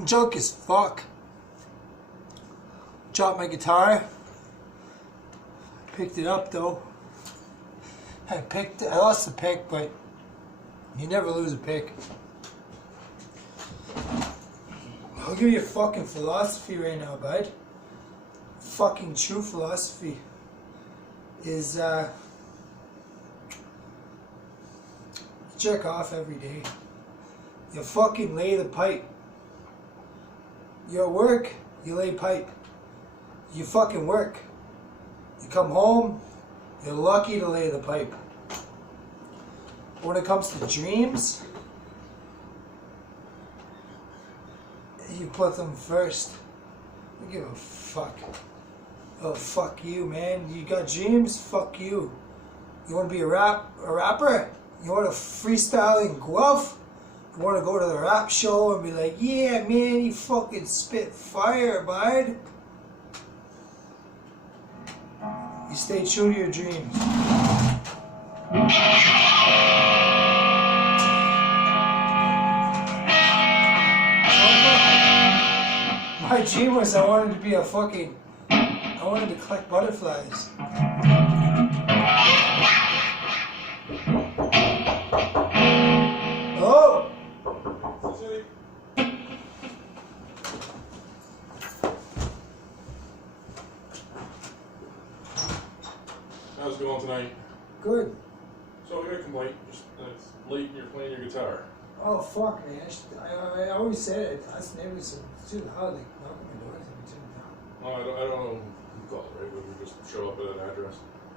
I'm drunk as fuck. Dropped my guitar. Picked it up though. I lost the pick, but you never lose a pick. I'll give you a fucking philosophy right now, bud. Fucking true philosophy is jerk off every day. You fucking lay the pipe. You're at work, you lay pipe. You fucking work. You come home, you're lucky to lay the pipe. When it comes to dreams, you put them first. I don't give a fuck. Oh, fuck you, man. You got dreams? Fuck you. You want to be a rapper? You want to freestyle in Guelph? You want to go to the rap show and be like, yeah, man, you fucking spit fire, bud. You stay true to your dreams. My dream was I wanted to be a fucking... I wanted to collect butterflies. Oh! How's it going tonight? Good. So we got a complaint, just that it's late and you're playing your guitar. Oh, fuck, man. I always said it. Us neighbors are too loud. They knock on my door and they turn it down. Oh, I don't know who called, right? But we just show up at an address.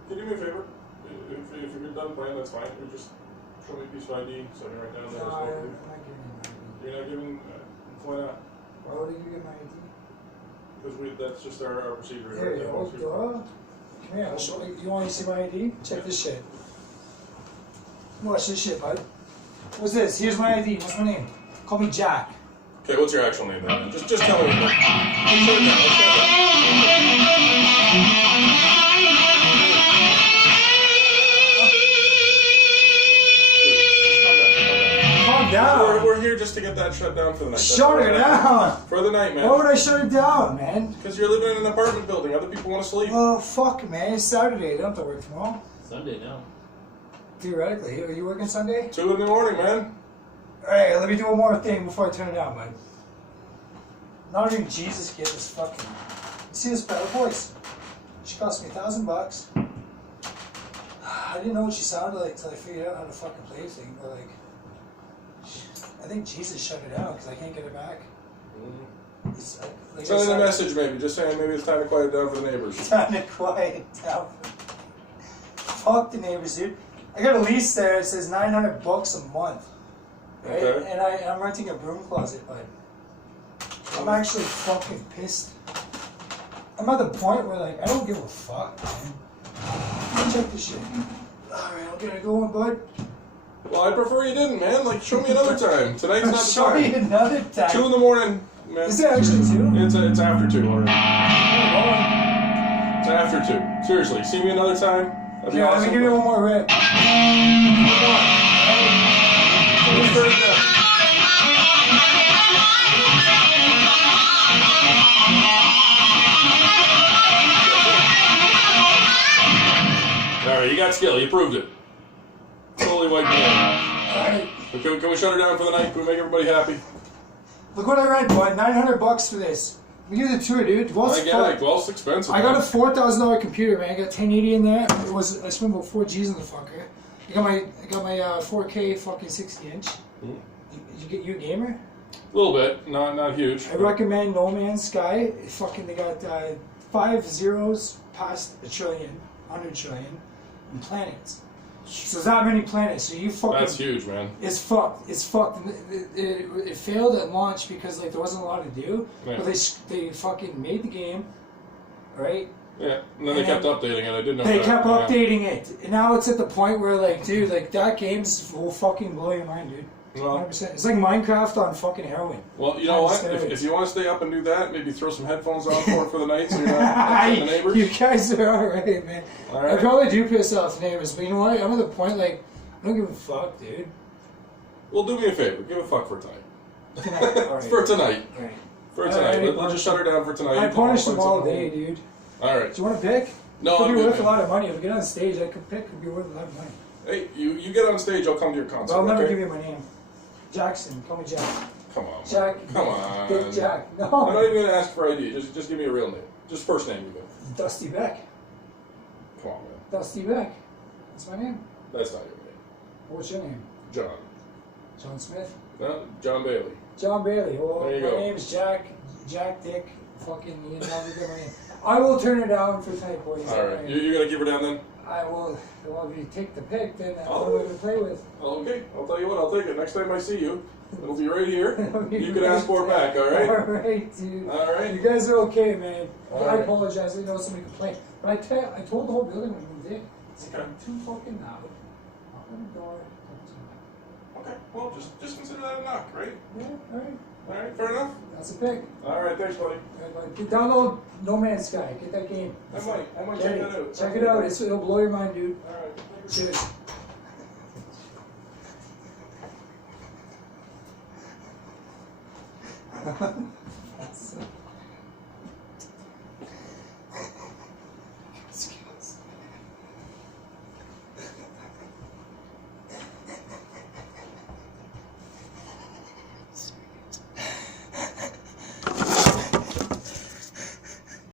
Can you do me a favor? If you're done playing, that's fine. You just show me a piece of ID so I can write down there. No, I'm not giving you my ID. You're not giving... why not? Why would I give you my ID? Because that's just our procedure. Here, you hold the door. Come here, I'll show you. You want to see my ID? Check this shit. Watch this shit, bud. What's this? Here's my ID. What's my name? Call me Jack. Okay, what's your actual name then? Just tell me. Let's show it down. Calm down. We're here just to get that shut down for the night. Shut it down. For the night, man. Why would I shut it down, man? Because you're living in an apartment building. Other people want to sleep. Oh, fuck, man. It's Saturday. They don't have to work tomorrow. Sunday now. Theoretically. Are you working Sunday? 2 in the morning, man. Alright, let me do one more thing before I turn it down, bud. Not even Jesus get this fucking... See this pedal voice? She cost me $1,000. I didn't know what she sounded like till I figured out how to fucking play the thing, but like... I think Jesus shut it down because I can't get it back. It's, like Send in a message maybe, just saying maybe it's time to quiet down for the neighbors. Time to quiet down. Fuck the neighbors, dude. I got a lease there, it says $900 a month. Right? Okay. And I'm renting a broom closet, but I'm actually fucking pissed. I'm at the point where like I don't give a fuck, man. Check this shit. Alright, I'm gonna go on, bud. Well, I prefer you didn't, man. Like, show me another time. Tonight's not the Show time. me another time. 2 in the morning, man. Is it actually 2? It's after 2 already. Hold on. It's after 2. Seriously, see me another time? That'd be Yeah, awesome. let me give you one more rip. Let's turn it down. Alright, you got skill. You proved it. Totally wiped me out. Alright. Can we shut her down for the night? Can we make everybody happy? Look what I read, bud. $900 for this. We give you the tour, dude. I get it. Well, expensive. I got a man. $4,000 computer, man. I got 1080 in there. I spent about 4 G's on the fucker. I got my 4K fucking 60-inch. You a gamer? A little bit, not huge. I recommend No Man's Sky. Fucking, they got 5 zeros past a trillion, 100 trillion, and planets. So there's that many planets. So you fucking. That's huge, man. It's fucked. It's fucked. It failed at launch because like there wasn't a lot to do. Yeah. But they fucking made the game, right? Yeah, and then they kept updating it. I didn't know They that. kept Yeah. updating it. And now it's at the point where like, dude, like that game's will fucking blow your mind, dude. Well, 100%. It's like Minecraft on fucking heroin. well, you know what? Steroids. If you want to stay up and do that, maybe throw some headphones on for the night so you're not upsetting the neighbors. You guys are alright, man. All I right. probably do piss off the neighbors, but you know what? I'm at the point like I don't give a fuck, dude. Well, do me a favor. Give a fuck for a time. Tonight. All right. For tonight. Right. For tonight. Let's just shut her down for tonight. I punished them all Find day, something. dude. All right. Do you want to pick? No, Could I'm be good, worth a man. lot of money. If we get on stage, I could pick. Could be worth a lot of money. Hey, you get on stage, I'll come to your concert. But I'll never okay? give you my name. Jackson. Call me Jack. Come on. Jack. Come on. Big Jack. I'm not No. even gonna ask for ID. Just give me a real name. Just first name, even. Dusty Beck. Come on, man. Dusty Beck. That's my name. That's not your name. What's your name? John. John Smith. No, John Bailey. John Bailey. Well, There you my go. name's Jack. Jack Dick. Fucking Ian. I'll get my name. I will turn it down for tonight, boys. All right. You're gonna keep her down then? I will. Well, if you take the pick, then I Oh. know what to play with. Okay. I'll tell you what. I'll take it. Next time I see you, it'll be right here. You can ask for it back. All right. All right, dude. All right. You guys are okay, man. All I right. apologize. I know somebody complained, but I told the whole building when we moved in. It's Okay. too fucking loud. Knock on the door. Talk to Okay. Well, just consider that a knock, right? me. Yeah. All right. All right. Fair enough. That's a pick. All right. Thanks, buddy. All right, download No Man's Sky. Get that game. I might Get check it. that out. Check it out. It'll blow your mind, dude. All right. Cheers. That's